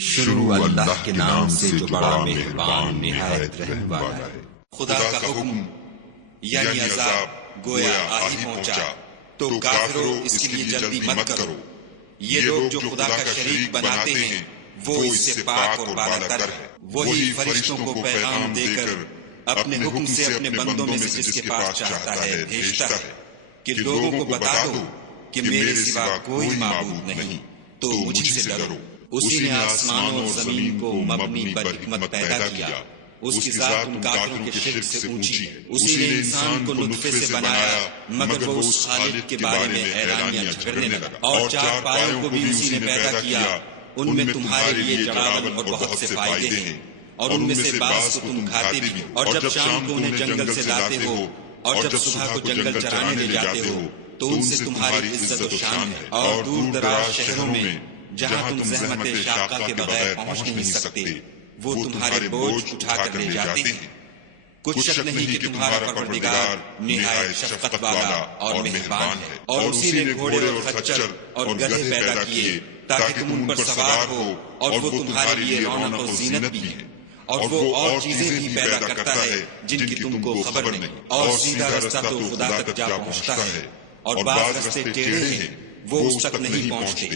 شروع اللہ کے نام سے جو بڑا مہربان نہایت رحم والا ہے۔ خدا کا حکم یعنی عذاب گویا آ ہی پہنچا تو کافروں اس کے لیے جلدی مت کرو۔ یہ لوگ جو خدا کا شریک بناتے ہیں وہ اس سے پاک اور بالا تر ہے۔ وہی فرشتوں کو پیغام دے کر اپنے حکم سے اپنے بندوں میں سے جس کے پاس چاہتا ہے بھیجتا ہے کہ لوگوں کو بتا دو کہ میرے سوا کوئی معبود نہیں، تو مجھ سے ڈرو۔ اسی نے آسمانوں اور زمین کو مبنی پر حکمت پیدا کیا، اس کی ذات ان کافروں کے شرک سے اونچی ہے۔ اسی نے انسان کو نطفے سے بنایا مگر وہ اس خالق کے بارے میں حیرانیاں جھگڑنے لگا۔ اور چار پایوں کو بھی اسی نے پیدا کیا، ان میں تمہارے لیے جڑاون اور بہت سے فائدے ہیں، اور ان میں سے بعض کو تم کھاتے بھی ہو۔ اور جب شام کو انہیں جنگل سے لاتے ہو اور جب صبح کو جنگل چرانے لے جاتے ہو تو ان سے تمہاری عزت و شان ہے۔ اور دور دراز شہروں میں جہاں تم زحمت شاقہ کے بغیر پہنچ نہیں سکتے وہ تمہارے بوجھ اٹھا کر لے جاتے ہیں۔ کچھ شک نہیں کہ تمہارا پروردگار نہایت شفقت والا اور مہربان ہے۔ اور اسی نے گھوڑے اور خچر اور گدھے پیدا کیے تاکہ تم ان پر سوار ہو، اور وہ تمہارے لیے رونق و زینت بھی ہے۔ اور وہ اور چیزیں بھی پیدا کرتا ہے جن کی تم کو خبر نہیں۔ اور سیدھا رستہ تو خدا تک جا پہنچتا ہے، اور بعض رستے ٹیڑھے ہیں وہ اس تک نہیں پہنچتے،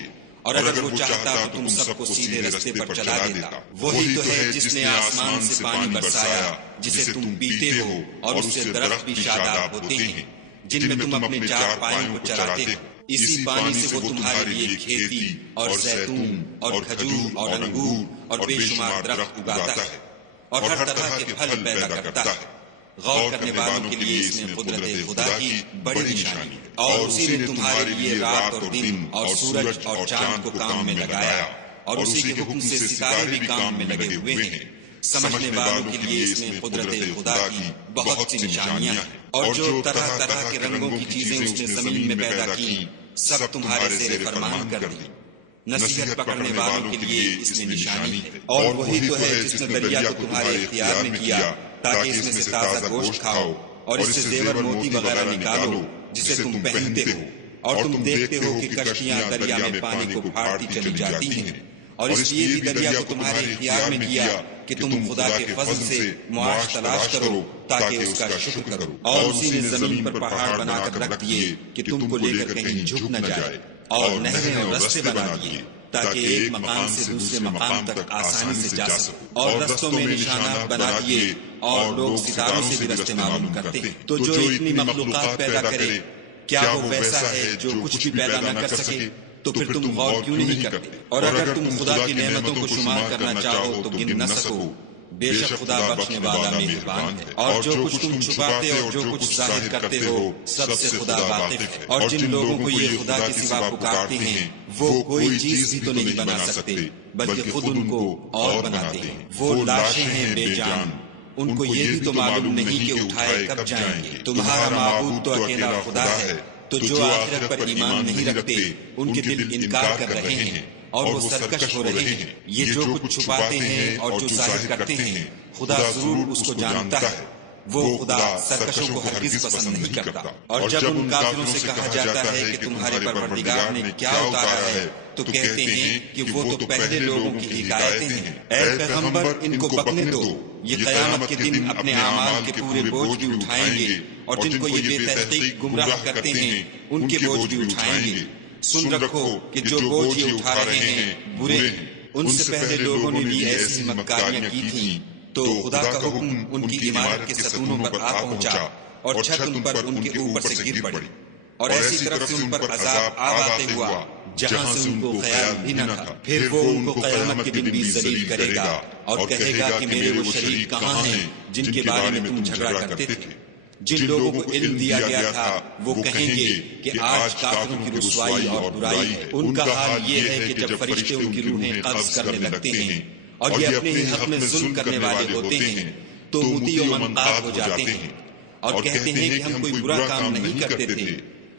اور اگر وہ چاہتا تو تم سب کو سیدھے رستے پر چلا دیتا۔ وہی تو ہے جس نے آسمان سے پانی برسایا جسے تم پیتے ہو، اور اس سے درخت بھی شاداب ہوتے ہیں جن میں تم اپنے چار پایوں کو چراتے ہو۔ اسی پانی سے وہ تمہارے لیے کھیتی اور زیتون اور کھجور اور انگور اور بے شمار درخت اگاتا ہے، اور ہر طرح کے پھل پیدا کرتا ہے۔ غور کرنے والوں کے لیے اس میں قدرت خدا کی بڑی نشانی ہے۔ اور اسی نے تمہارے لیے رات اور دن اور سورج اور چاند کو کام میں لگایا، اور اسی کے حکم سے ستارے بھی کام میں لگے ہوئے ہیں۔ سمجھنے والوں کے لیے اس میں قدرت خدا کی بہت سی نشانیاں ہیں۔ اور جو طرح طرح کے رنگوں کی چیزیں اس نے زمین میں پیدا کی سب تمہارے زیر فرمان کر دی۔ نصیحت پکڑنے والوں کے لیے اس میں نشانی ہے۔ اور وہی تو ہے جس نے دریا کو تمہارے اختیار میں کیا تاکہ اس میں سے تازہ گوشت کھاؤ، اور اس سے زیور موتی وغیرہ نکالو جسے تم پہنتے ہو۔ اور تم دیکھتے ہو کہ کشتیاں دریا میں پانی کو پھاڑتی چلی جاتی ہیں، اور اس لیے بھی دریا کو تمہارے اختیار میں کیا کہ تم خدا کے فضل سے معاش تلاش کرو تاکہ اس کا شکر کرو۔ اور اسی نے زمین پر پہاڑ بنا کر رکھ دیے کہ تم کو لے کر کہیں جھک نہ جائے، اور نہریں اور رستے بنا دیے تاکہ ایک مقام سے دوسرے مقام تک آسانی سے جا سکو۔ اور رستوں میں نشانات بنا دیے، اور لوگ ستاروں سے بھی رستے معلوم کرتے ہیں۔ تو جو اتنی مخلوقات پیدا کرے کیا وہ ویسا ہے جو کچھ بھی پیدا نہ کر سکے؟ تو پھر تم غور کیوں نہیں کرتے؟ اور اگر تم خدا کی نعمتوں کو شمار کرنا چاہو تو گن نہ سکو، بے شک خدا بخشنے والا مہربان ہے۔ اور جو کچھ تم چھپاتے اور جو کچھ ظاہر کرتے ہو سب سے خدا واقف ہے۔ اور جن لوگوں کو یہ خدا کے سوا پکارتے ہیں وہ کوئی چیز بھی تو نہیں بنا سکتے بلکہ خود ان کو اور بناتے ہیں۔ وہ لاشیں ہیں بے جان، ان کو یہ بھی تو معلوم نہیں کہ اٹھائے کب جائیں گے۔ تمہارا معبود تو اکیلا خدا ہے، تو جو آخرت پر ایمان نہیں رکھتے ان کے دل انکار کر رہے ہیں اور وہ سرکش ہو رہے ہیں۔ یہ جو کچھ چھپاتے ہیں اور جو ظاہر کرتے ہیں خدا ضرور اس کو جانتا ہے۔ وہ خدا سرکشوں کو ہرگز پسند نہیں کرتا۔ اور جب ان کافروں سے کہا جاتا ہے کہ تمہارے پروردگار نے کیا اتارا ہے تو کہتے ہیں کہ وہ تو پہلے لوگوں کی حکایتیں ہیں۔ اے پیغمبر ان کو بکنے دو، یہ قیامت کے دن اپنے اعمال کے پورے بوجھ بھی اٹھائیں گے، اور جن کو یہ بے تحقیق گمراہ کرتے ہیں ان کے بوجھ بھی اٹھائیں گے۔ سن رکھو کہ جو بوجھ یہ اٹھا رہے ہیں برے ہیں۔ ان سے پہلے لوگوں نے بھی ایسی مکاریاں کی تھیں تو خدا کا حکم ان کی عمارت کے ستونوں پر آ پہنچا، اور چھت ان پر ان کے اوپر سے گر پڑی، اور ایسی طرف سے ان پر عذاب آ واقع ہوا جہاں سے ان کو خیال بھی نہ تھا۔ پھر وہ ان کو قیامت کے دن بھی ذلیل کرے گا اور کہے گا کہ میرے وہ شریک کہاں ہیں جن کے بارے میں تم جھگڑا کرتے تھے؟ جن لوگوں کو علم دیا گیا تھا وہ کہیں گے کہ آج کافروں کی رسوائی اور برائی ہے۔ ان کا حال یہ ہے کہ جب فرشتے ان کی روحیں قبض کرنے لگتے ہیں اور یہ اپنے ہی حق میں ظلم کرنے والے ہوتے ہیں تو مطیع و منقاد ہو جاتے ہیں اور کہتے ہیں کہ ہم کوئی برا کام نہیں کرتے تھے،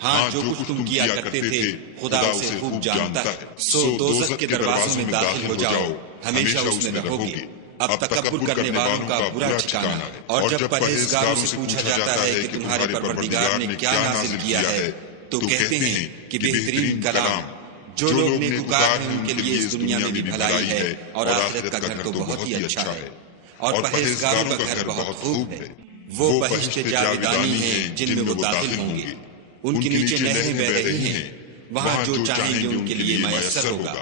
ہاں جو کچھ تم کیا کرتے تھے خدا اسے خوب جانتا ہے۔ سو دوزخ کے دروازوں میں داخل ہو جاؤ، ہمیشہ اس میں رہو گے۔ اب تکبر کرنے والوں کا برا ٹھکانہ ہے۔ اور جب پرہیزگاروں سے پوچھا جاتا ہے کہ تمہارے پروردگار نے کیا نازل کیا ہے تو کہتے ہیں کہ بہترین کلام، جو لوگ نیکوکار ہیں ان کے لیے اس دنیا میں بھی بھلائی ہے اور آخرت کا گھر تو بہت ہی اچھا ہے، اور پرہیزگاروں کا گھر بہت خوب ہے۔ وہ بہشت جاویدانی ہیں جن میں وہ داخل ہوں گے، ان کے نیچے نہریں بہ رہی ہیں، وہاں جو چاہیں گے ان کے لیے میسر ہوگا۔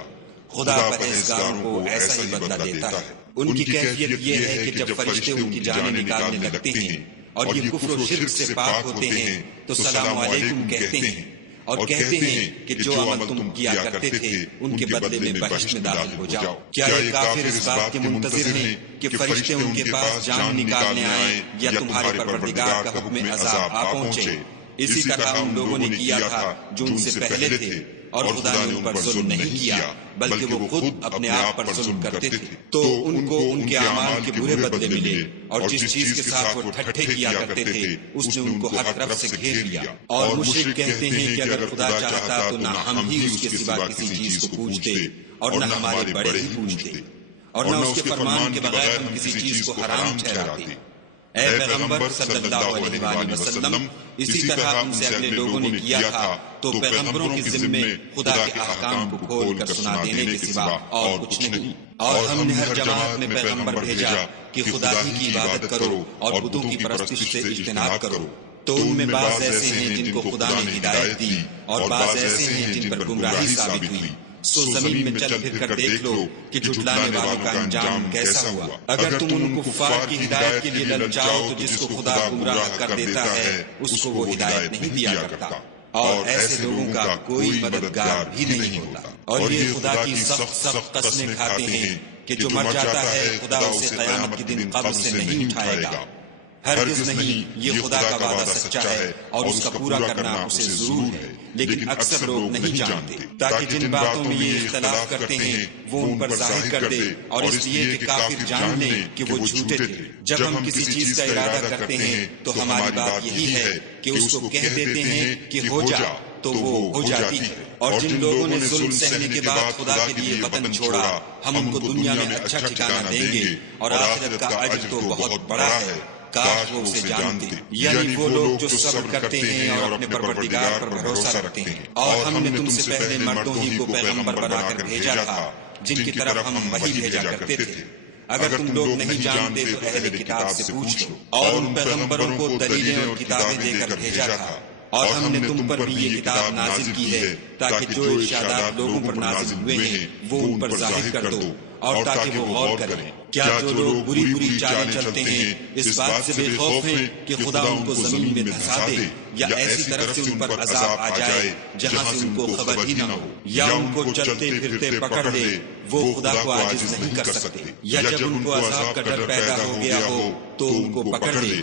خدا پرہیزگاروں کو ایسا ہی بدلہ دیتا ہے۔ ان کی کیفیت یہ ہے کہ جب فرشتے ان کی جانیں نکالنے لگتے ہیں اور یہ کفر و شرک سے پاک ہوتے ہیں تو سلام علیکم کہتے ہیں، اور کہتے ہیں کہ جو عمل تم کیا کرتے تھے ان کے بدلے میں بہشت میں داخل ہو جاؤ۔ کیا یہ کافر اس بات کے منتظر ہیں کہ فرشتے ان کے پاس جان نکالنے آئیں یا تمہارے پروردگار کا حکم عذاب آ پہنچے؟ اسی طرح ان لوگوں نے کیا تھا جو ان سے پہلے تھے، اور خدا نے ان پر ظلم نہیں کیا بلکہ وہ خود اپنے آپ پر ظلم کرتے تھے۔ تو ان کو ان کے اعمال کے برے بدلے ملے، اور جس چیز کے ساتھ وہ ٹھٹھے کیا کرتے تھے اس نے ان کو ہر طرف سے گھیر لیا۔ اور مشرک کہتے ہیں کہ اگر خدا چاہتا تو نہ ہم ہی اس کے سوا کسی چیز کو پوجتے اور نہ ہمارے بڑے ہی پوجتے، اور نہ اس کے فرمان کے بغیر ہم کسی چیز کو حرام ٹھہراتے۔ اے پیغمبر صلی اللہ علیہ وآلہ وسلم، اسی طرح ان سے اگلے لوگوں نے کیا تھا، تو پیغمبروں کے ذمے خدا کے احکام کو کھول کر سنا دینے کے سوا اور کچھ نہیں۔ اور ہم نے ہر جماعت میں پیغمبر بھیجا کہ خدا ہی کی عبادت کرو اور بتوں کی پرستش سے اجتناب کرو۔ تو ان میں بعض ایسے ہیں جن کو خدا نے ہدایت دی، اور بعض ایسے ہیں جن پر گمراہی ثابت ہوئی۔ سو زمین میں چل پھر کر دیکھ لو کہ جھٹلانے والوں کا انجام کیسا ہوا۔ اگر تم ان کفار کی ہدایت کے لیے للچاؤ تو جس کو خدا گمراہ کر دیتا ہے اس کو وہ ہدایت نہیں دیا کرتا، اور ایسے لوگوں کا کوئی مددگار بھی نہیں ہوتا۔ اور یہ خدا کی سخت سخت قسمیں کھاتے ہیں کہ جو مر جاتا ہے خدا اسے قیامت کے دن قبر سے نہیں اٹھائے گا۔ ہرگز نہیں، یہ خدا کا وعدہ سچا ہے اور اس کا پورا کرنا اسے ضرور ہے، لیکن اکثر لوگ نہیں جانتے۔ تاکہ جن باتوں میں یہ اختلاف کرتے ہیں وہ ان پر ظاہر کر دے، اور اس لیے کہ کافر جان لیں کہ وہ جھوٹے تھے۔ جب ہم کسی چیز کا ارادہ کرتے ہیں تو ہماری بات یہی ہے کہ اس کو کہہ دیتے ہیں کہ ہو جا، تو وہ ہو جاتی ہے۔ اور جن لوگوں نے ظلم سہنے کے بعد خدا کے لیے وطن چھوڑا، ہم ان کو دنیا میں اچھا ٹھکانہ دیں گے، اور آخرت کا اجر تو بہت بڑا ہے، کاش وہ اسے جانتے۔ یعنی وہ لوگ جو صبر کرتے ہیں اور اپنے پروردگار پر بھروسہ رکھتے ہیں۔ اور ہم نے تم سے پہلے مردوں ہی کو پیغمبر بنا کر بھیجا تھا جن کی طرف ہم وحی بھیجا کرتے تھے۔ اگر تم لوگ نہیں جانتے تو اہل کتاب سے پوچھ لو۔ اور ان پیغمبروں کو دلیلیں اور کتابیں دے کر بھیجا تھا، اور ہم نے تم پر بھی یہ کتاب نازل کی ہے تاکہ جو ارشادات لوگوں پر نازل ہوئے ہیں وہ ان پر ظاہر کر دو، اور تاکہ وہ غور کریں۔ کیا جو لوگ بری بری چالیں چلتے ہیں اس بات سے بے خوف ہیں کہ خدا ان کو زمین میں دھسا دے، یا ایسی طرف سے ان پر عذاب آ جائے جہاں سے ان کو خبر ہی نہ ہو، یا ان کو چلتے پھرتے پکڑ لے، وہ خدا کو عاجز نہیں کر سکتے، یا جب ان کو عذاب کا ڈر پیدا ہو گیا ہو تو ان کو پکڑ لے۔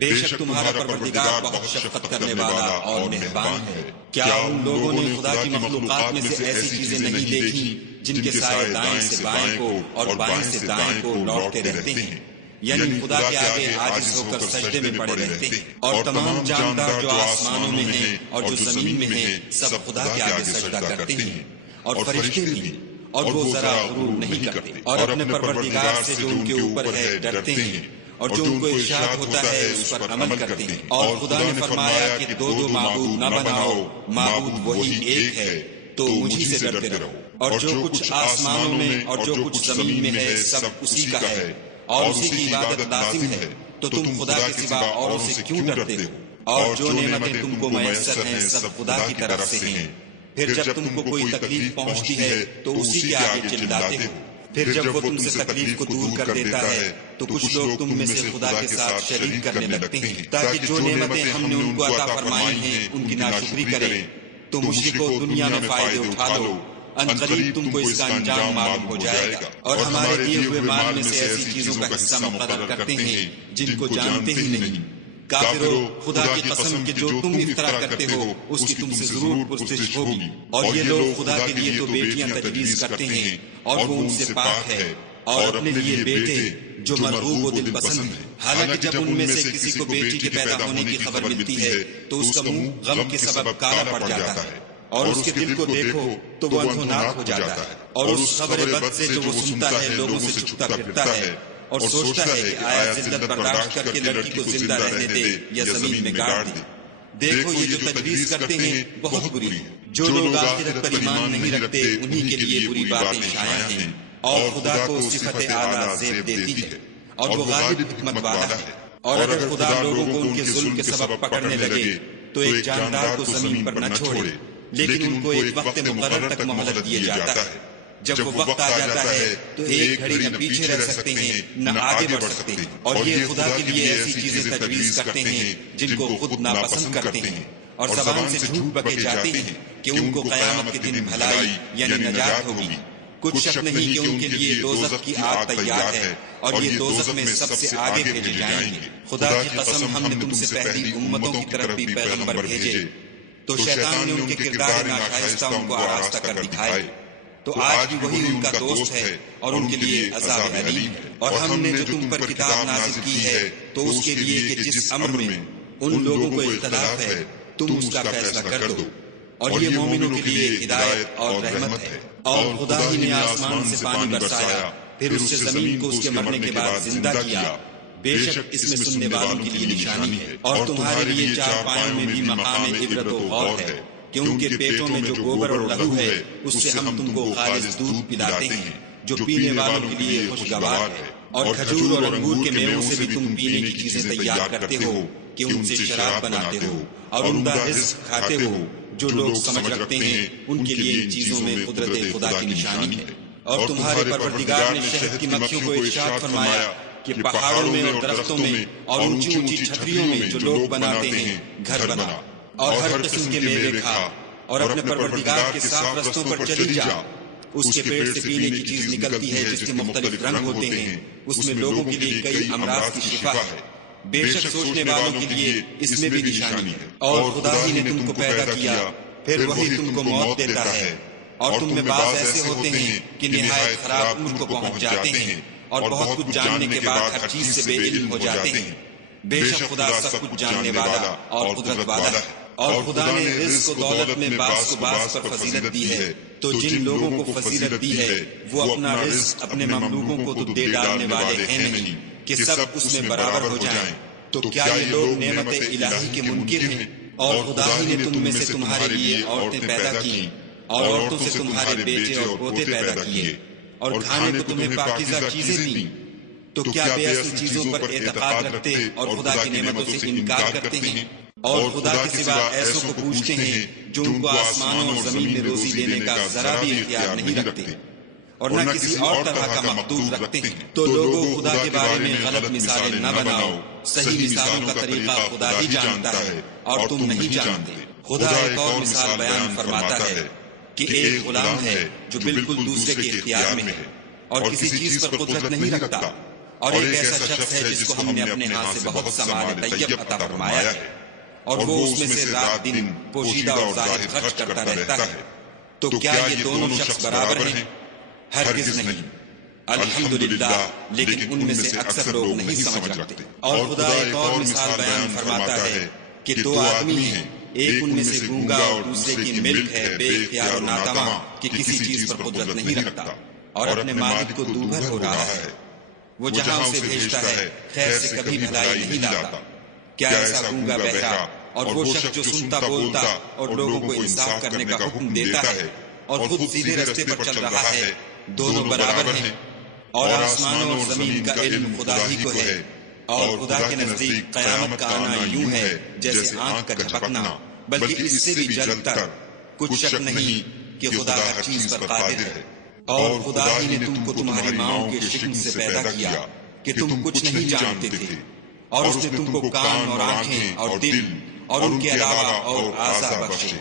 بے شک تمہارا پروردگار بہت شفقت کرنے والا اور مہربان ہے۔ کیا ان لوگوں نے خدا کی مخلوقات میں سے ایسی چیزیں نہیں دیکھی جن کے سائے دائیں سے بائیں کو اور بائیں سے دائیں کو لوٹتے رہتے ہیں؟ یعنی خدا کے آگے عاجز ہو کر سجدے میں پڑے رہتے ہیں۔ اور تمام جاندار جو آسمانوں میں ہیں اور جو زمین میں ہیں سب خدا کے آگے سجدہ کرتے ہیں، اور فرشتے بھی، اور وہ ذرا غرور نہیں کرتے، اور اپنے پروردگار سے جو ان کے اوپر ہے ڈرتے ہیں، اور جو ان کو ارشاد ہوتا ہے اس پر عمل کرتے ہیں۔ اور خدا نے فرمایا کہ دو دو معبود نہ بناؤ، معبود وہی ایک ہے، تو مجھی سے ڈرتے رہو۔ اور جو کچھ آسمانوں میں اور جو کچھ زمین میں ہے سب اسی کا ہے، اور اسی کی عبادت لازم ہے، تو تم خدا کے سوا اوروں سے کیوں ڈرتے ہو؟ اور جو نعمتیں تم کو میسر ہیں سب خدا کی طرف سے ہیں۔ پھر جب تم کو کوئی تکلیف پہنچتی ہے تو اسی کے آگے چلاتے ہو، پھر جب وہ تم سے تکلیف کو دور کر دیتا ہے تو کچھ لوگ تم میں سے خدا کے ساتھ شریک کرنے لگتے ہیں تاکہ جو نعمتیں ہم نے ان کو عطا فرمائی ہیں ان کی ناشکری کریں۔ تو مشرکو دنیا میں فائدے اٹھا لو، ان قریب تم کو اس کا انجام معلوم ہو جائے گا۔ اور ہمارے دیے ہوئے مال میں سے ایسی چیزوں کا حصہ مقرر کرتے ہیں جن کو جانتے ہی نہیں۔ کافرو، خدا کی قسم کہ جو تم افطرا کرتے ہو اس کی تم سے ضرور پرسش ہوگی۔ اور یہ لوگ خدا کے لیے تو بیٹیاں تجویز کرتے ہیں اور وہ ان سے پاک ہے، اور اپنے لیے بیٹے جو مرغوب و دل پسند ہیں۔ حالانکہ جب ان میں سے کسی کو بیٹی کے پیدا ہونے کی خبر ملتی ہے تو اس کا منہ غم کے سبب کالا پڑ جاتا ہے، اور اس کے دل کو دیکھو تو وہ اندھوناک ہو جاتا ہے، اور اس خبر بد سے جو وہ سنتا ہے لوگوں سے چھپتا پھرتا ہے، اور سوچتا ہے کہ آیا ذلت برداشت کر کے لڑکی کو زندہ رہنے دے یا زمین میں گاڑ دے۔ دیکھو یہ جو تجویز کرتے ہیں بہت بری ہے۔ جو لوگ آخرت پر ایمان نہیں رکھتے انہی کے لیے بری باتیں شائع ہیں، اور خدا کو صفت اعلیٰ زیب دیتی ہے، اور وہ غالب حکمت والا ہے۔ اور اگر خدا لوگوں کو ان کے ظلم کے سبب پکڑنے لگے تو ایک جاندار کو زمین پر نہ چھوڑے، لیکن ان کو ایک وقت مقرر تک مہلت دیے جاتا ہے۔ جب وہ وقت آ جاتا ہے تو ایک گھڑی نہ پیچھے رہ سکتے ہیں نہ آگے بڑھ سکتے ہیں، اور یہ خدا کے لیے ایسی چیزیں تجویز کرتے ہیں جن کو خود ناپسند کرتے ہیں، اور زبان سے جھوٹ بکے جاتے ہیں کہ ان کو قیامت کے دن بھلائی یعنی نجات ہوگی۔ کچھ شک نہیں کہ ان کے لیے دوزخ کی آگ تیار ہے، اور یہ دوزخ میں سب سے آگے بھیجے جائیں گے۔ خدا کی قسم، ہم نے تم سے پہلی امتوں کی طرف بھی پیغمبر بھیجے، تو شیطان نے ان کے کردار ناشائستہ ان کو آراستہ کر دکھائے، تو آج بھی وہی ان کا دوست ہے اور ان کے لیے عذاب علیم ہے۔ اور ہم نے جو تم پر کتاب نازل کی ہے تو اس کے لیے کہ جس امر میں ان لوگوں کو اختلاف ہے تم اس کا فیصلہ کر دو، اور یہ مومنوں کے لیے ہدایت اور رحمت ہے۔ اور خدا ہی نے آسمان سے پانی برسایا، پھر اس سے زمین کو اس کے مرنے کے بعد زندہ کیا، بے شک اس میں سننے والوں کے لیے نشانی ہے۔ اور تمہارے لیے چار پایوں میں بھی مقام عبرت و غور ہے کہ ان کے پیٹوں میں جو گوبر اور لہو ہے اس سے ہم تم کو خالص دودھ پلاتے ہیں جو پینے والوں کے لیے خوشگوار ہے۔ اور کھجور اور انگور کے میووں سے بھی تم پینے کی چیزیں تیار کرتے ہو کہ ان سے شراب بناتے ہو، اور عمدہ رزق کھاتے ہو۔ جو لوگ سمجھ رکھتے ہیں ان کے لیے ان چیزوں میں قدرت خدا کی نشانی ہے۔ اور تمہارے پروردگار نے شہد کی مکھیوں کو ارشاد فرمایا کہ پہاڑوں میں اور درختوں میں اور اونچی اونچی چھتریوں میں جو لوگ بناتے ہیں گھر بنا، اور ہر قسم کے میوے کھا، اور اپنے پروردگار کے صاف رستوں پر چلی جا۔ اس کے پیٹ سے پینے کی چیز نکلتی ہے جس کے مختلف رنگ ہوتے ہیں، اس میں لوگوں کے لیے کئی امراض کی شفا ہے۔ بے شک سوچنے والوں کے لیے اس میں بھی نشانی ہے۔ اور خدا ہی نے تم کو پیدا کیا، پھر وہی تم کو موت دیتا ہے، اور تم میں بعض ایسے ہوتے ہیں کہ نہایت خراب عمر کو پہنچ جاتے ہیں، اور بہت کچھ جاننے کے بعد ہر چیز سے بے علم ہو جاتے ہیں۔ بے شک خدا سب کچھ جاننے والا اور قدرت والا ہے۔ اور خدا نے رزق و دولت میں بعض کو بعض پر فضیلت دی ہے، تو جن لوگوں کو فضیلت دی ہے وہ اپنا رزق اپنے مملوکوں کو تو دے ڈالنے والے ہیں نہیں کہ سب اس میں برابر ہو جائیں۔ تو کیا یہ لوگ نعمت الہی کے منکر ہیں؟ اور خدا ہی نے تم میں سے تمہارے لیے عورتیں پیدا کی، اور عورتوں سے تمہارے بیٹے اور پوتے پیدا کیے، اور کھانے کو تمہیں پاکیزہ چیزیں دیں۔ تو کیا بے اصل چیزوں پر اعتقاد رکھتے اور خدا کی نعمتوں سے انکار کرتے ہیں؟ اور خدا کے سوا ایسوں کو پوچھتے ہیں جو ان کو آسمانوں اور زمین میں روزی دینے کا ذرا بھی اختیار نہیں رکھتے، اور نہ کسی اور طرح کا مقدور رکھتے ہیں۔ تو لوگوں خدا کے بارے میں غلط مثالیں نہ بناؤ، صحیح مثالوں کا طریقہ خدا ہی جانتا ہے اور تم نہیں جانتے۔ خدا ایک اور مثال بیان فرماتا ہے کہ ایک غلام ہے جو بالکل دوسرے کے اختیار میں ہے اور کسی چیز پر قدرت نہیں رکھتا، اور ایک ایسا شخص ہے جس کو ہم نے اپنے ہاتھ سے بہت سا مال طیب عطا فرمایا ہے، اور وہ اس میں سے رات دن پوشیدہ اور ظاہر خرچ کرتا رہتا ہے۔ تو کیا یہ دونوں شخص برابر ہیں؟ ہرگز نہیں۔ الحمدللہ، لیکن ان میں سے اکثر لوگ نہیں سمجھ رکھتے۔ اور خدا ایک اور مثال بیان فرماتا ہے کہ دو آدمی ہیں، ایک ان میں سے گونگا اور دوسرے کی ملک ہے بے اختیار و ناتواں کہ کسی چیز پر قدرت نہیں رکھتا، اور اپنے مالک کو دوبھر ہو رہا ہے۔ وہ جہاں اسے بھیجتا ہے خیر سے کبھی بھلائی نہیں لاتا۔ کیا ایسا گونگا بہرا اور وہ شخص جو سنتا بولتا اور لوگوں کو انصاف کرنے کا حکم دیتا ہے اور خود سیدھے رستے پر چل رہا ہے، دونوں برابر ہیں؟ اور آسمانوں اور زمین کا علم خدا ہی کو ہے، اور خدا کے نزدیک قیامت کا آنا یوں ہے جیسے آنکھ کا جھپکنا، بلکہ اس سے بھی جلد تر۔ کچھ شک نہیں کہ خدا ہر چیز پر قادر ہے۔ اور خدا ہی نے تم کو تمہاری ماؤں کے شکم سے پیدا کیا کہ تم کچھ نہیں جانتے تھے، اور اس نے تم کو کان اور آنکھیں اور دل اور ان کے علاوہ اور اعضاء بخشے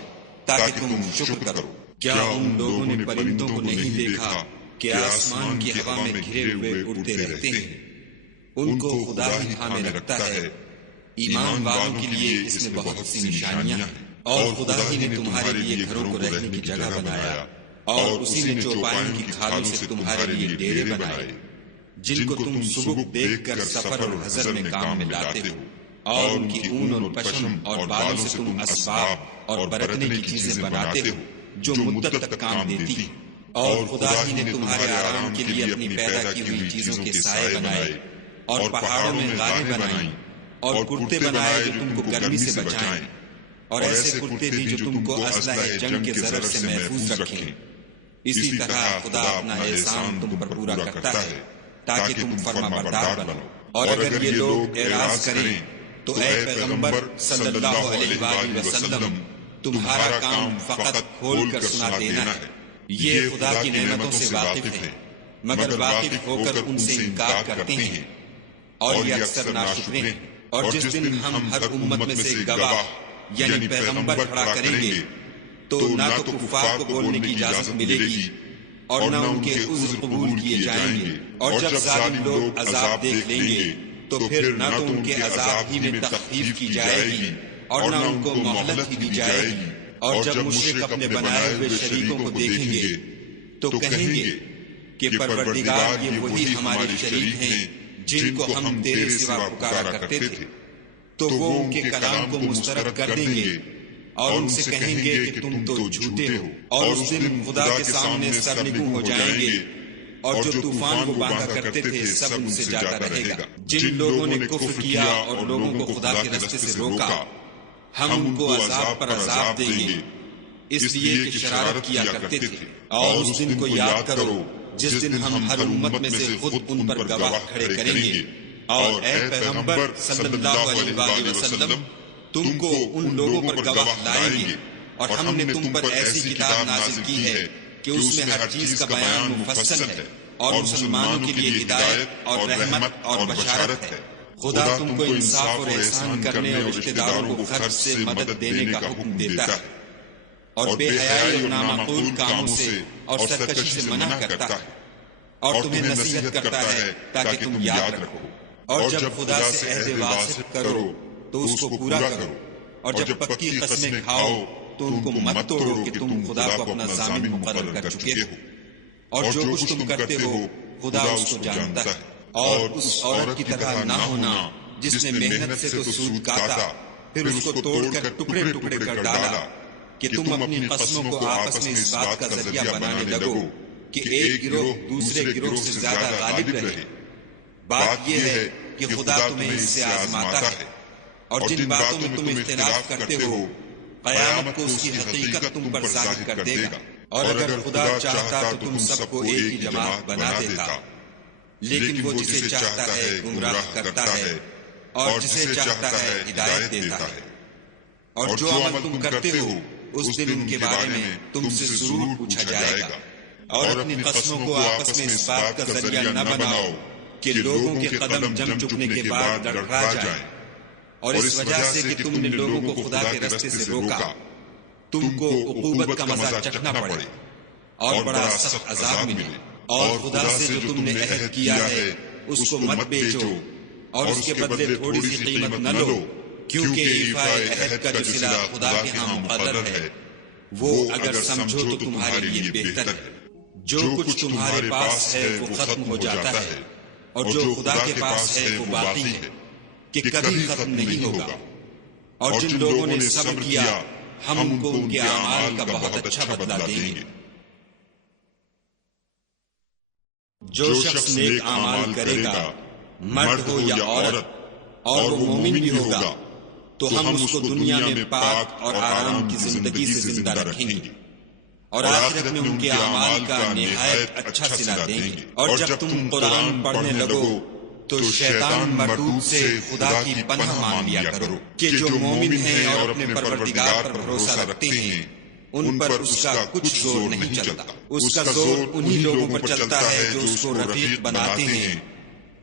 تاکہ تم شکر کرو۔ کیا ان لوگوں نے پرندوں کو نہیں دیکھا کہ آسمان کی ہوا میں گھرے ہوئے اڑتے رہتے ہیں؟ ان کو خدا ہی تھامے رکھتا ہے۔ ایمان والوں کے لیے اس میں بہت سی نشانیاں ہیں۔ اور خدا ہی نے تمہارے لیے گھروں کو رہنے کی جگہ بنایا، اور اسی نے چوپایوں کی کھالوں سے تمہارے لیے ڈیرے بنائے جن کو تم صبح دیکھ کر سفر اور حضر میں کام میں لاتے ہو، اور ان کی اون اور پشم اور بالوں سے تم اسباب اور برتنے کی چیزیں بناتے ہو جو مدت تک کام دیتی ہیں۔ اور خدا ہی نے تمہارے آرام کے لیے اپنی پیدا کی ہوئی چیزوں کے سائے بنائے، اور پہاڑوں میں غاریں بنائیں، اور کرتے بنائے جو تم کو گرمی سے بچائیں، اور ایسے کرتے بھی جو تم کو اسلحہ جنگ کے ضرر سے محفوظ رکھیں۔ اسی طرح خدا اپنا احسان تم پر پورا کرتا ہے تاکہ تم فرما بردار بنو۔ اور اگر یہ لوگ اعراض کریں تو اے پیغمبر صلی اللہ علیہ وآلہ وسلم، تمہارا کام فقط کھول کر سنا دینا ہے۔ یہ خدا کی نعمتوں سے واقف ہیں، مگر واقف ہو کر ان سے انکار کرتے ہیں، اور یہ اکثر ناشکرے ہیں۔ اور جس دن ہم ہر امت میں سے گواہ یعنی پیغمبر کھڑا کریں گے تو نہ تو کفار کو بولنے کی اجازت ملے گی اور نہ ان کے عذر قبول کیے جائیں گے۔ اور جب ظالم لوگ عذاب دیکھ لیں گے تو پھر نہ تو ان کے عذاب ہی میں تخفیف کی جائے گی اور نہ ان کو مہلت ہی دی جائے گی۔ اور جب مشرک اپنے بنائے ہوئے شریکوں کو دیکھیں گے تو کہیں گے کہ پروردگار یہ وہی ہمارے شریک ہیں جن کو ہم تیرے سوا پکارا کرتے تھے۔ تو وہ ان کے کلام کو مسترد کر دیں گے اور ان سے کہیں گے کہ تم تو جھوٹے ہو۔ اور اس دن خدا کے سامنے سرنگوں ہو جائیں گے اور جو طوفان کو باندھا کرتے تھے سب ان سے جاتا رہے گا۔ جن لوگوں نے کفر کیا اور لوگوں کو خدا کے راستے سے روکا، ہم ان کو عذاب پر عذاب دیں گے اس لیے کہ شرارت کیا کرتے تھے۔ اور اس دن کو یاد کرو جس دن ہم ہر امت میں سے خود ان پر گواہ کھڑے کریں گے۔ اور اے پیغمبر صلی اللہ علیہ وآلہ وسلم، تم کو ان لوگوں پر گواہ لائیں گے، اور ہم نے تم پر ایسی کتاب نازل کی ہے کہ اس میں ہر چیز کا بیان مفصل ہے، اور مسلمانوں کے لیے ہدایت اور رحمت اور بشارت ہے۔ خدا تم کو انصاف اور احسان کرنے اور رشتہ داروں کو خرچ سے مدد دینے کا حکم دیتا ہے، اور بے حیائی اور نامعقول کاموں سے اور سرکشی سے منع کرتا ہے، اور تمہیں نصیحت کرتا ہے تاکہ تم یاد رکھو۔ اور جب خدا سے عہد واثق کرو تو اس کو پورا کرو، اور جب پکی قسمیں کھاؤ تو ان کو مت توڑو کہ تم خدا کو اپنا ضامن مقرر کر چکے ہو، اور جو کچھ تم کرتے ہو خدا اس کو جانتا ہے۔ اور اس عورت کی طرح نہ ہونا جس نے محنت سے تو سود کاٹا پھر اس کو توڑ کر ٹکڑے ٹکڑے کر ڈالا، کہ تم اپنی قسموں کو آپس میں اس بات کا ذریعہ بنانے لگو کہ ایک گروہ دوسرے گروہ سے زیادہ غالب رہے۔ بات یہ ہے کہ خدا تمہیں اس سے آزماتا ہے، اور جن باتوں میں تم اختلاف کرتے ہو قیامت کو اس کی حقیقت تم پر ظاہر کر دے گا۔ اور اگر خدا چاہتا تو تم سب کو ایک ہی جماعت بنا دیتا، لیکن وہ جسے چاہتا ہے گمراہ کرتا ہے اور جسے چاہتا ہے ہدایت دیتا ہے۔ اور جو عمل تم کرتے ہو اس دن ان کے بارے میں تم سے ضرور پوچھا جائے گا۔ اور اپنی قسموں کو آپس میں اس بات کا ذریعہ نہ بناؤ کہ لوگوں کے قدم جم چکنے کے بعد لڑکھڑا جائیں، اور اس وجہ سے کہ تم نے لوگوں کو خدا کے راستے سے روکا تم کو عقوبت کا مزہ چکھنا پڑے اور بڑا سخت عذاب ملے۔ اور خدا سے جو تم نے عہد کیا ہے اس کو مت بیچو، اور اس کے بدلے تھوڑی سی قیمت نہ لو، کیونکہ ایفائے عہد کا جو صلہ خدا کے ہاں مقرر ہے وہ اگر سمجھو تو تمہارے لیے بہتر ہے۔ جو کچھ تمہارے پاس ہے وہ ختم ہو جاتا ہے، اور جو خدا کے پاس ہے وہ باقی ہے کہ کبھی ختم نہیں ہوگا۔ اور جن لوگوں نے صبر کیا ہم ان کو ان کے اعمال کا بہت اچھا بدلہ دیں گے۔ جو شخص نیک اعمال کرے گا مرد ہو یا عورت اور وہ مومن بھی ہوگا تو ہم اس کو دنیا میں پاک اور آرام کی زندگی سے زندہ رکھیں گے، اور آخرت میں ان کے اعمال کا نہایت اچھا صلہ دیں گے۔ اور جب تم قرآن پڑھنے لگو تو شیطان مردود سے خدا کی پناہ مان لیا کرو کہ جو مومن ہیں اور اپنے پروردگار پر بھروسہ رکھتے ہیں ان پر اس کا کچھ زور نہیں چلتا۔ اس کا زور انہی لوگوں پر چلتا ہے جو اس کو رفیق بناتے ہیں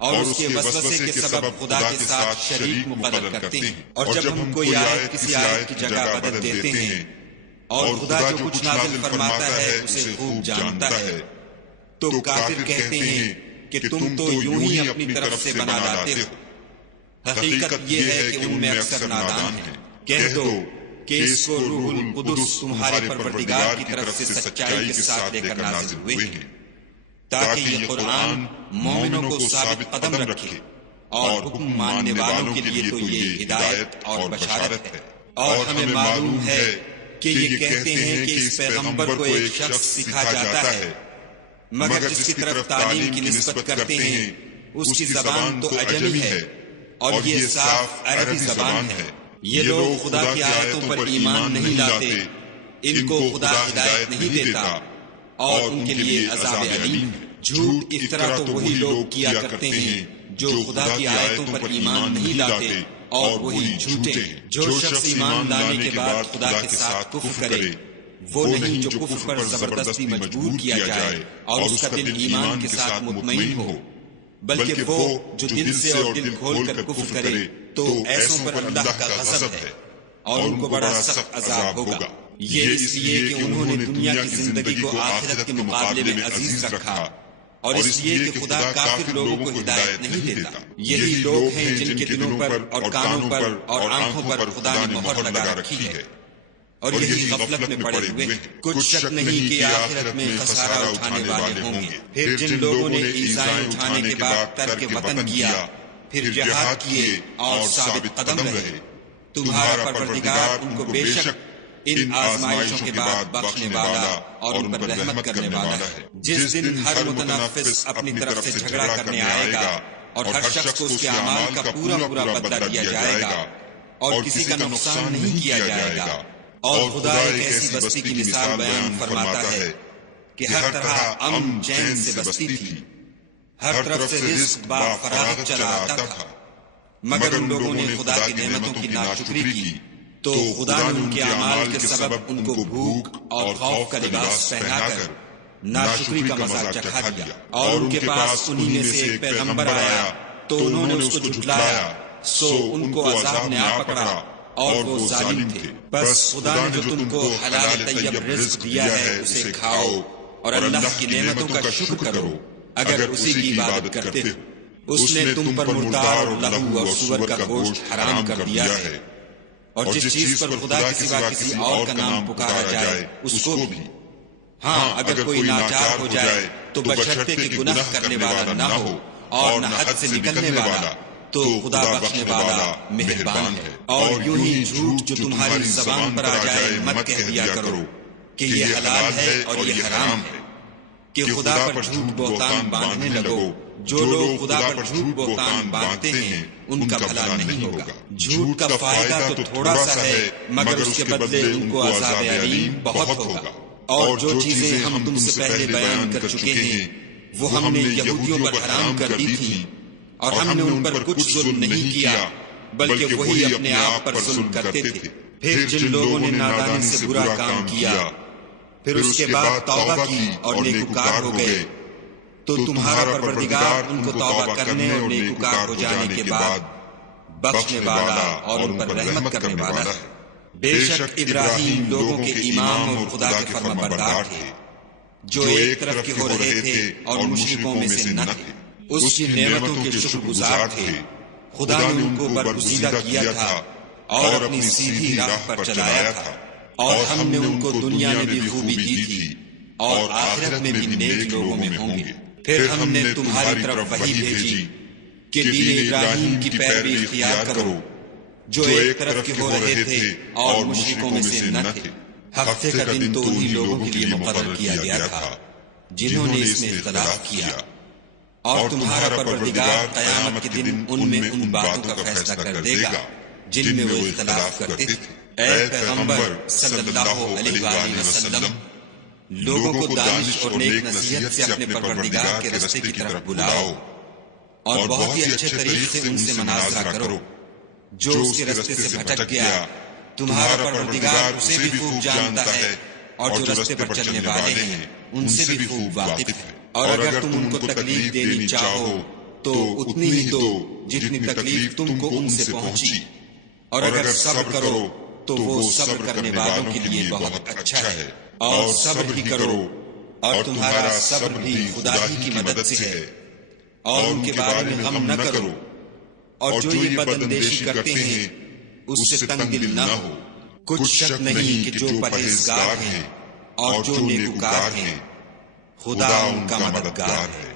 اور اس کے وسوسے کے سبب خدا کے ساتھ شریک مقرر کرتے ہیں۔ اور جب ہم کوئی آیت کسی آیت کی جگہ بدل دیتے ہیں اور خدا جو کچھ نازل فرماتا ہے اسے خوب جانتا ہے تو کافر کہتے ہیں کہ تم تو یوں ہی اپنی طرف سے بنا لاتے ہو۔ حقیقت یہ ہے کہ ان میں اکثر نادان ہیں۔ کہہ دو کہ اس کو روح القدس تمہارے پروردگار کی طرف سے سچائی کے ساتھ لے کر نازل ہوئے ہیں تاکہ یہ قرآن مومنوں کو ثابت قدم رکھے، اور حکم ماننے والوں کے لیے تو یہ ہدایت اور بشارت ہے۔ اور ہمیں معلوم ہے کہ یہ کہتے ہیں کہ اس پیغمبر کو ایک شخص سکھا جاتا ہے، مگر جس کی طرف تعلیم کی نسبت کرتے ہیں اس کی زبان تو عجمی ہے اور یہ صاف عربی زبان ہے۔ یہ لوگ خدا کی آیتوں پر ایمان نہیں لاتے، ان کو خدا ہدایت نہیں دیتا اور ان کے لیے عذاب علیم ہے۔ جھوٹ افطرا تو وہی لوگ کیا کرتے ہیں جو خدا کی آیتوں پر ایمان نہیں لاتے اور وہی جھوٹے ہیں۔ جو شخص ایمان لانے کے بعد خدا کے ساتھ کفر کرے وہ نہیں جو کفر پر زبردستی مجبور کیا جائے اور اس کا دل ایمان کے ساتھ مطمئن ہو، بلکہ وہ جو دل سے اور دل کھول کر کفر کرے تو ایسوں پر اللہ کا غضب ہے اور ان کو بڑا سخت عذاب ہوگا۔ یہ اس لیے کہ انہوں نے دنیا کی زندگی کو آخرت کے مقابلے میں عزیز رکھا اور اس لیے کہ خدا کافر لوگوں کو ہدایت نہیں دیتا۔ یہی لوگ ہیں جن کے دلوں پر اور کانوں پر اور آنکھوں پر خدا نے مہر لگا رکھی ہے اور یہی غفلت میں پڑے ہوئے ہیں۔ کچھ شک نہیں کہ آخرت میں خسارہ اٹھانے والے ہوں گے۔ پھر جن لوگوں نے ایذائیں اٹھانے کے بعد ترک وطن کیا، پھر جہاد کیے اور ثابت قدم رہے، تمہارا پروردگار ان کو بے شک ان آزمائشوں کے بعد بخشنے والا اور ان پر رحمت کرنے والا ہے۔ جس دن ہر متنفس اپنی طرف سے جھگڑا کرنے آئے گا اور ہر شخص کو اس کے اعمال کا پورا پورا بدلہ دیا جائے گا اور کسی کا نقصان نہیں کیا جائے گا۔ اور خدا ایک ایسی بستی کی مثال بیان فرماتا ہے کہ ہر طرح امن چین سے بستی تھی، ہر طرف سے رزق با فراغت چلا آتا تھا، مگر ان لوگوں نے خدا کی نعمتوں کی ناشکری کی تو خدا نے ان کے اعمال کے سبب ان کو بھوک اور خوف کا لباس پہنا کر ناشکری کا مزہ چکھا دیا۔ اور ان کے پاس انہی میں سے ایک پیغمبر آیا تو انہوں نے اس کو جھٹلایا، سو ان کو عذاب نے آ پکڑا اور وہ ظالم تھے۔ بس خدا نے جو تم کو حلال طیب رزق دیا ہے اسے کھاؤ اور اللہ کی نعمتوں کا شکر کرو اگر اسی کی عبادت کرتے ہو۔ اس نے تم پر مردار اور لہو اور سور کا گوشت حرام کر دیا ہے، اور جس چیز پر خدا کے سوا کسی اور کا نام پکارا جائے اس کو بھی۔ ہاں اگر کوئی ناچار ہو جائے تو بشرطے کہ گناہ کرنے والا نہ ہو اور نہ حد سے نکلنے والا، تو خدا بخشنے والا مہربان ہے۔ اور یوں ہی جھوٹ جو تمہاری زبان پر آ جائے مت کہہ دیا کرو کہ یہ حلال ہے اور یہ حرام ہے، کہ خدا پر جھوٹ بہتان باندھنے لگو۔ جو لوگ خدا پر جھوٹ بہتان باندھتے ہیں ان کا بھلا نہیں ہوگا۔ جھوٹ کا فائدہ تو تھوڑا سا ہے مگر اس کے بدلے ان کو عذاب علیم بہت ہوگا۔ اور جو چیزیں ہم تم سے پہلے بیان کر چکے ہیں وہ ہم نے یہودیوں پر حرام کر دی تھی، اور ہم نے ان پر کچھ ظلم نہیں کیا بلکہ وہی اپنے آپ پر ظلم کرتے تھے۔ پھر جن لوگوں نے نادانی سے برا کام کیا پھر اس کے بعد توبہ کی اور نیکوکار ہو گئے تو تمہارا پروردگار ان کو توبہ کرنے اور نیکوکار ہو جانے کے بعد بخشنے والا اور ان پر رحمت کرنے والا ہے۔ بے شک ابراہیم لوگوں کے امام اور خدا کے فرمانبردار تھے، جو ایک طرف کے ہو رہے تھے اور مشرکوں میں سے نہ تھے۔ اس کی نعمتوں کے شکر گزار تھے۔ خدا نے ان کو برگزیدہ کیا تھا اور اپنی سیدھی راہ پر چلایا تھا، اور ہم نے ان کو دنیا میں بھی خوبی دی تھی اور آخرت میں بھی نیک لوگوں میں ہوں گے۔ پھر ہم نے تمہاری طرف وحی بھیجی کہ دین ابراہیم کی پیروی اختیار کرو، جو ایک طرف کے ہو رہے تھے اور مشرکوں میں سے نہ تھے۔ ہفتے کا دن تو انہی لوگوں کے لیے مقرر کیا گیا تھا جنہوں نے اس میں اختلاف کیا، اور تمہارا پروردگار قیامت کے دن ان میں ان باتوں کا فیصلہ کر دے گا جن میں وہ اختلاف کرتے تھے۔ اے پیغمبر صلی اللہ علیہ وآلہ وسلم، لوگوں کو دانش اور نیک نصیحت سے اپنے پروردگار کے رستے کی طرف بلاؤ اور بہت ہی اچھے طریقے سے ان سے مناظرہ کرو۔ جو اس کے رستے سے بھٹک گیا تمہارا پروردگار اسے بھی خوب جانتا ہے، اور جو رستے پر چلنے والے ہیں ان سے بھی خوب واقف ہے۔ اور اگر تم ان کو تکلیف دینی چاہو تو اتنی ہی دو جتنی تکلیف تم کو ان سے پہنچی، اور اگر صبر کرو تو وہ صبر کرنے والوں کے لیے بہت اچھا ہے۔ اور صبر ہی کرو، اور تمہارا صبر بھی خدا ہی کی مدد سے ہے، اور ان کے بارے میں غم نہ کرو، اور جو یہ بد اندیشی کرتے ہیں اس سے تنگ دل نہ ہو۔ کچھ شک نہیں کہ جو پرہیزگار ہیں اور جو نیکوکار ہیں خدا ان کا مددگار ہے۔